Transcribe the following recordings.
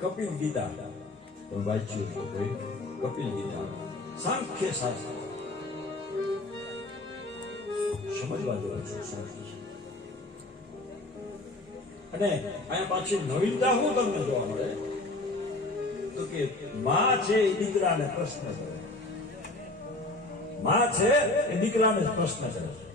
કપિલ ગીતા તમે વાંચ્યું છે કપિલ ગીતા સાંખ્ય શાસ્ત્ર સમજવા જેવું છે અને અહીંયા પાછી નવીનતા શું તમને જોવા મળે? તો કે, માં છે દીકરાને પ્રશ્ન કરે. માં છે એ દીકરાને પ્રશ્ન કરે છે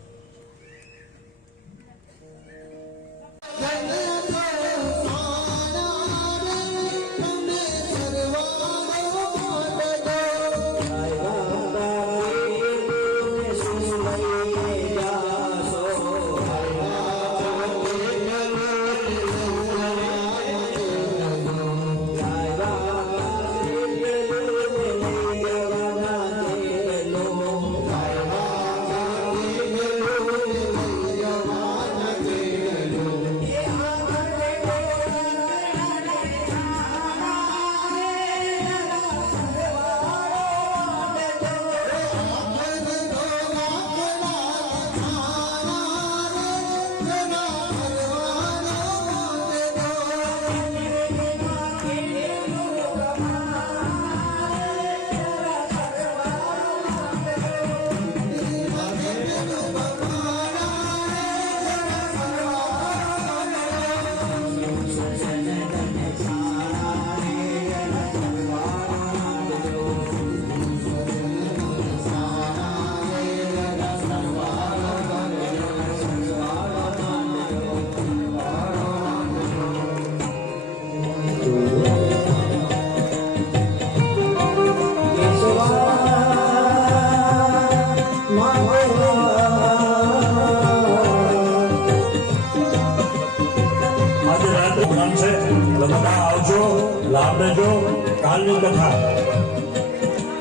કાલની કથા.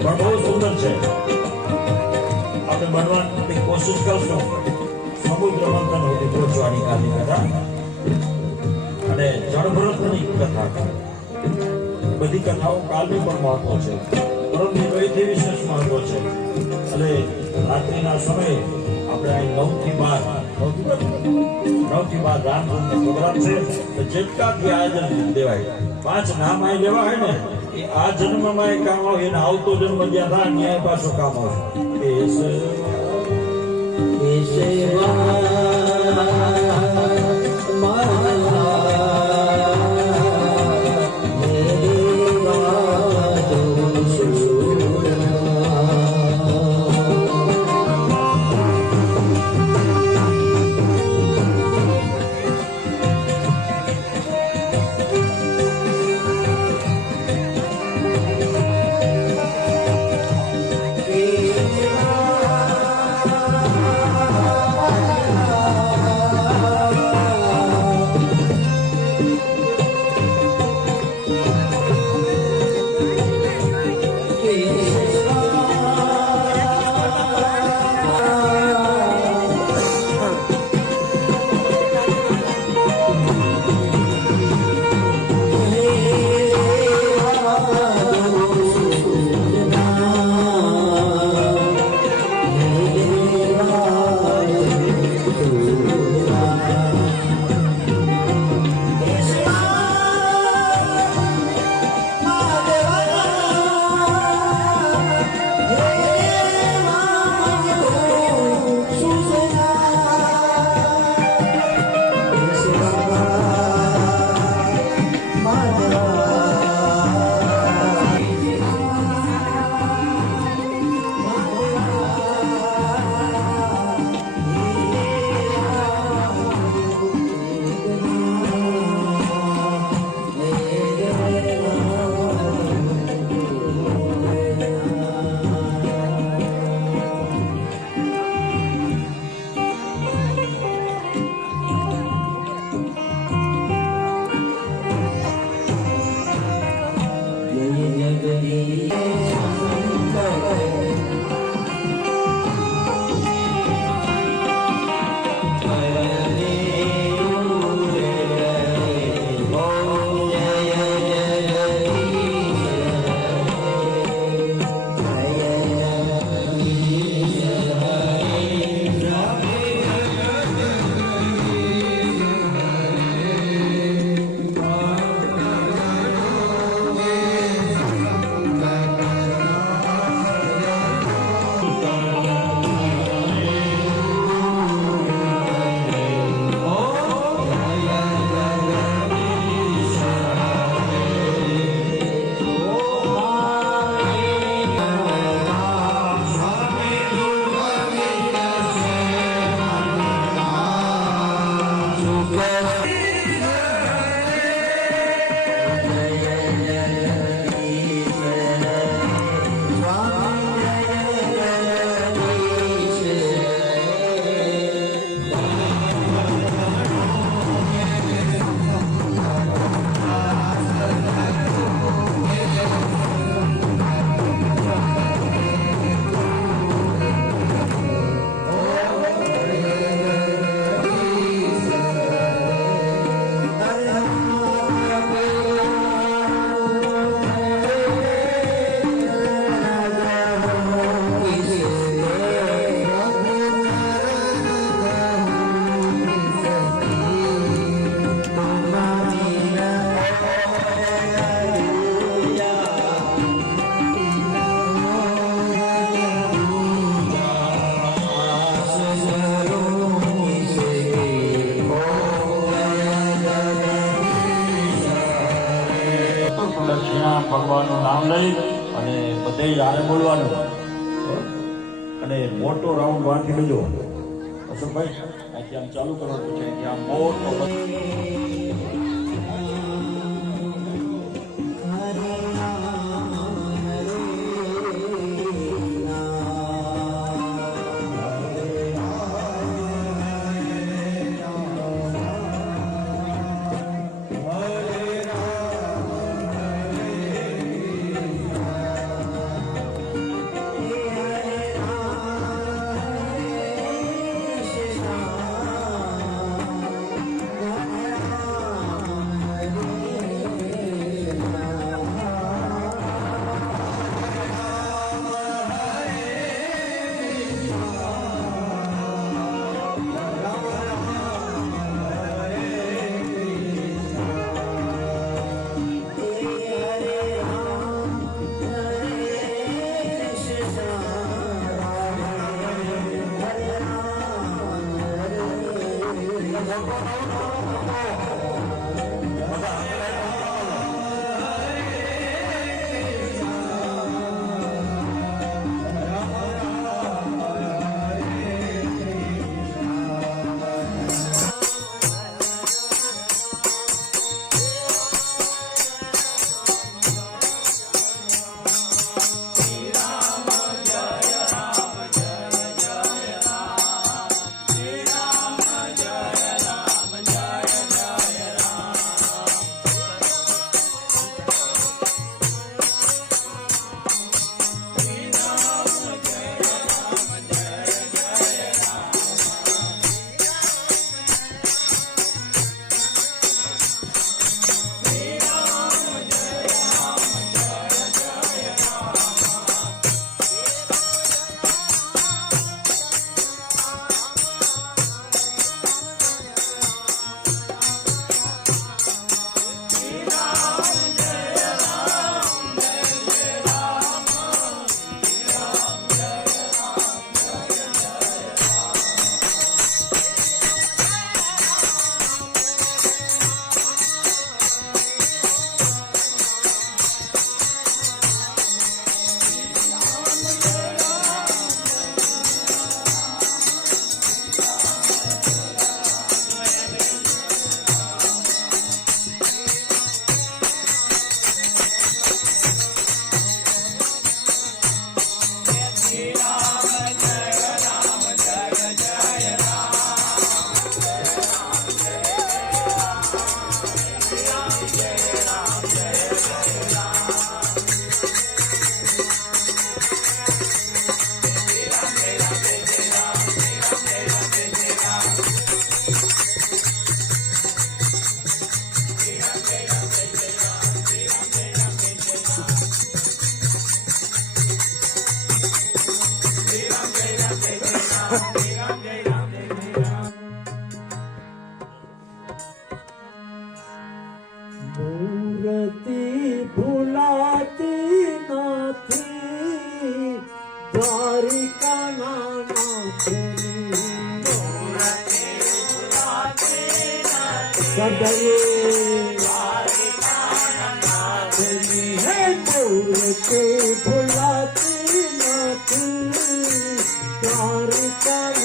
પણ બહુ સુંદર છે. આપણે બનવાની કોશિશ કરશું. સમુદ્ર મંથન સુધી પહોંચવાની કાલની કથા અને જળભરતની કથા. બધી કથાઓ કાલની પણ મહત્વ છે. પરંતુ એથી વિશેષ મહત્વ છે. એટલે રાત્રિના સમયે આપણે અહીં નવથી બાર નવથી બાર રામ પ્રોગ્રામ છે તો દેવાય પાંચ નામ અહીં લેવા હોય ને એ આ જન્મમાં એ કામ આવે એને આવતો જન્મ જ્યાં થાય ન્યાય પાછો કામ આવે ભગવાનનું નામ લઈ અને બધે આને બોલવાનું. અને મોટો રાઉન્ડ વાંચી લેજો. અશોકભાઈ અહીંથી આમ ચાલુ કરો પછી અહીંથી આમ મોટો Gracias. பொள்ளாத்து நாட்டு. யாருக்காக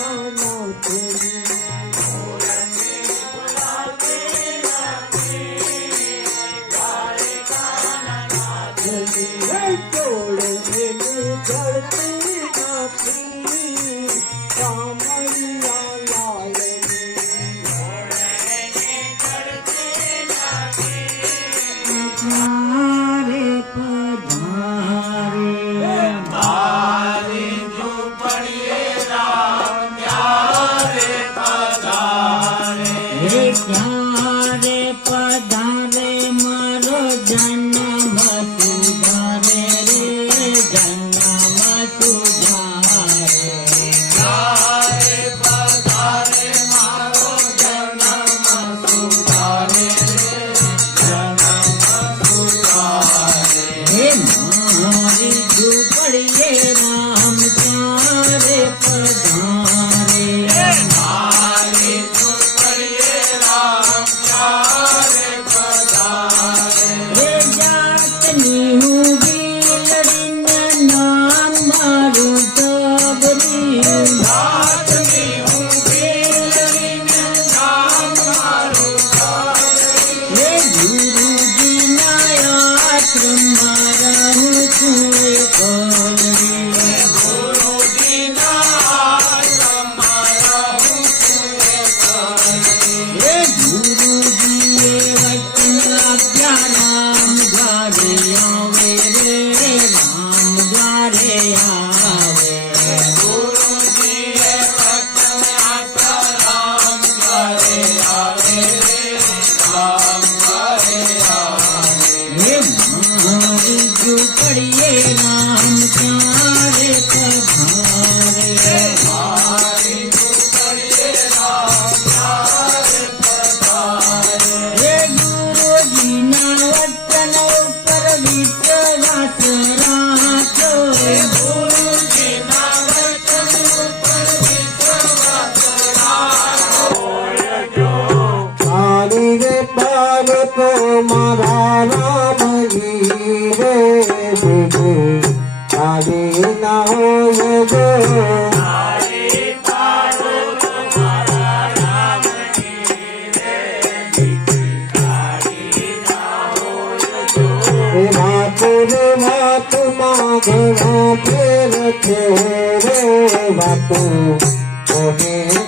को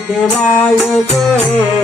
देवाय को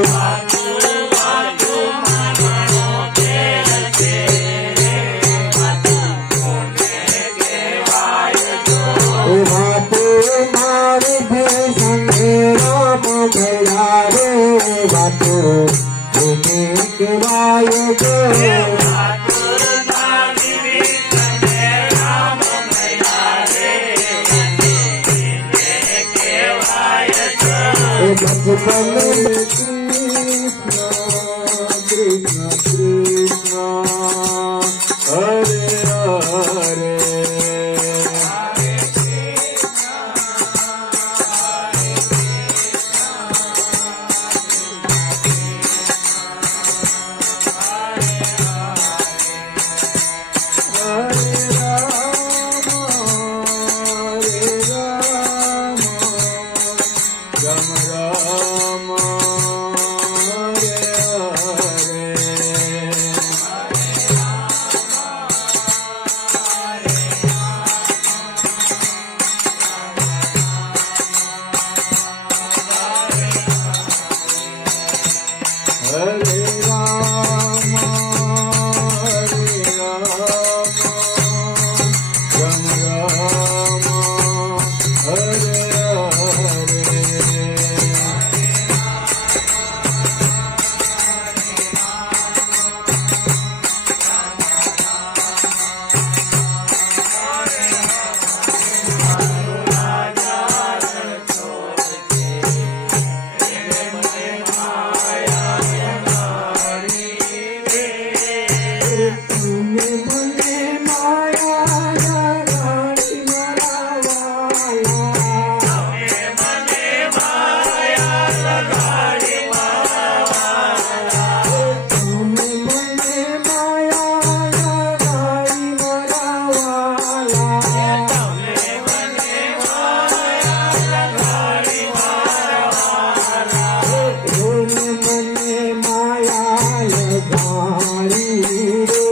એ બચપન જાણી રે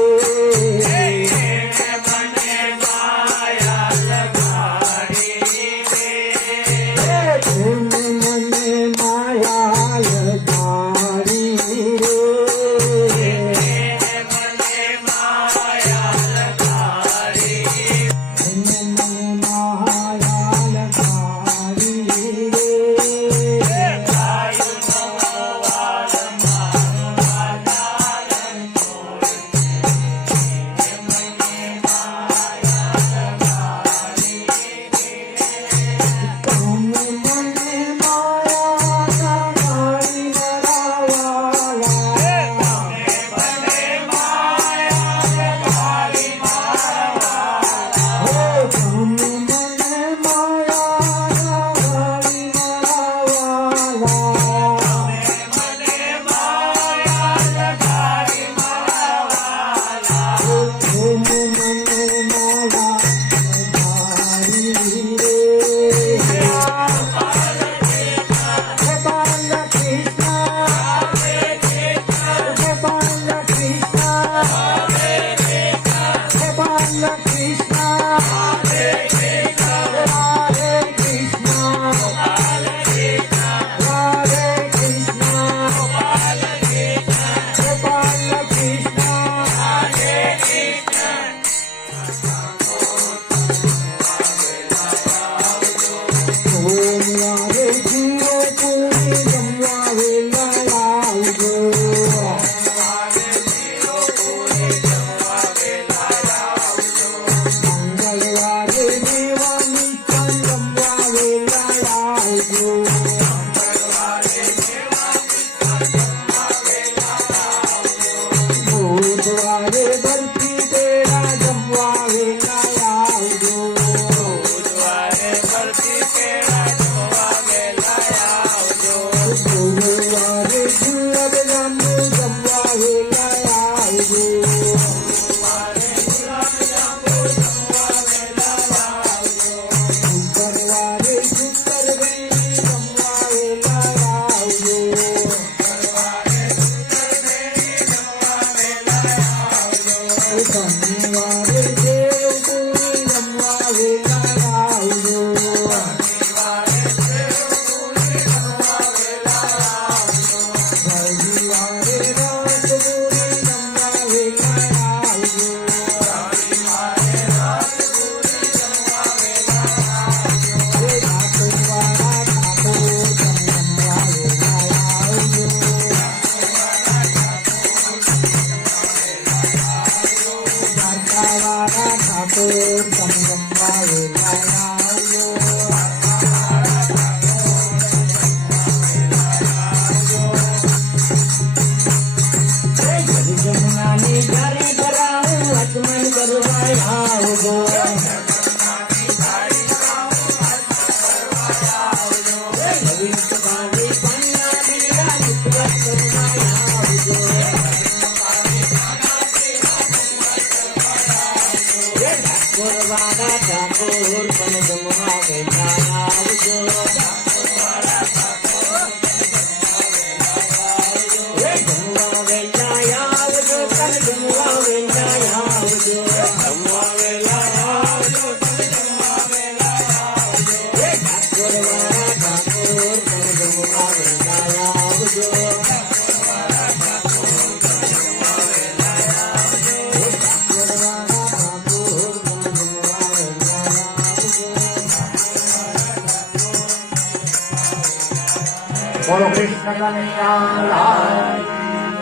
બોલો કૃષ્ણ કનૈયાલાલ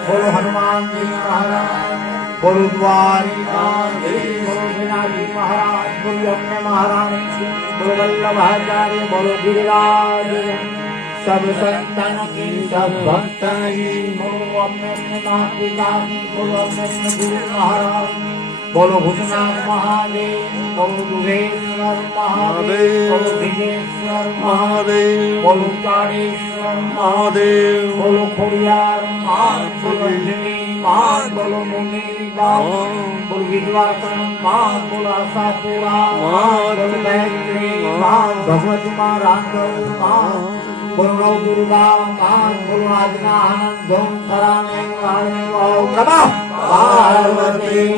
બોલો હનુમાનજી મહારાજ બોલો દ્વારિકાધીશ મહારાજ ગુરુયમને મહારાણી બોલો વલ્લભાચાર્ય બોલો ગિરિરાજ. સબ સંતન કી સબ ભક્તન કી બોલો અમને માતા પિતાની બોલો અમને ગુરુ મહારાણી બોલો ભૂતનાથ મહાદેવ બોલો દુધેશ્વર મહાદેવ બોલો વિજેશ્વર મહાદેવ બોલો ચાડેશ્વર મહાદેવ બોલો ખોડિયાર મહાદેવ માન બોલો મુનિ બામ બોલ વિદ્વાસન માન બોલ આશાપુરા માન બોલ મૈત્રી માન ભગવત મહારાજ માન બોલ રવ ગુરુદા માન બોલ આજના આનંદ ધોમ તરાને કારણે વાવ પ્રભા પાર્વતી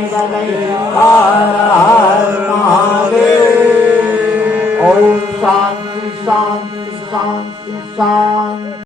શાંતિ શાંતિ શાંતિ શાંતિ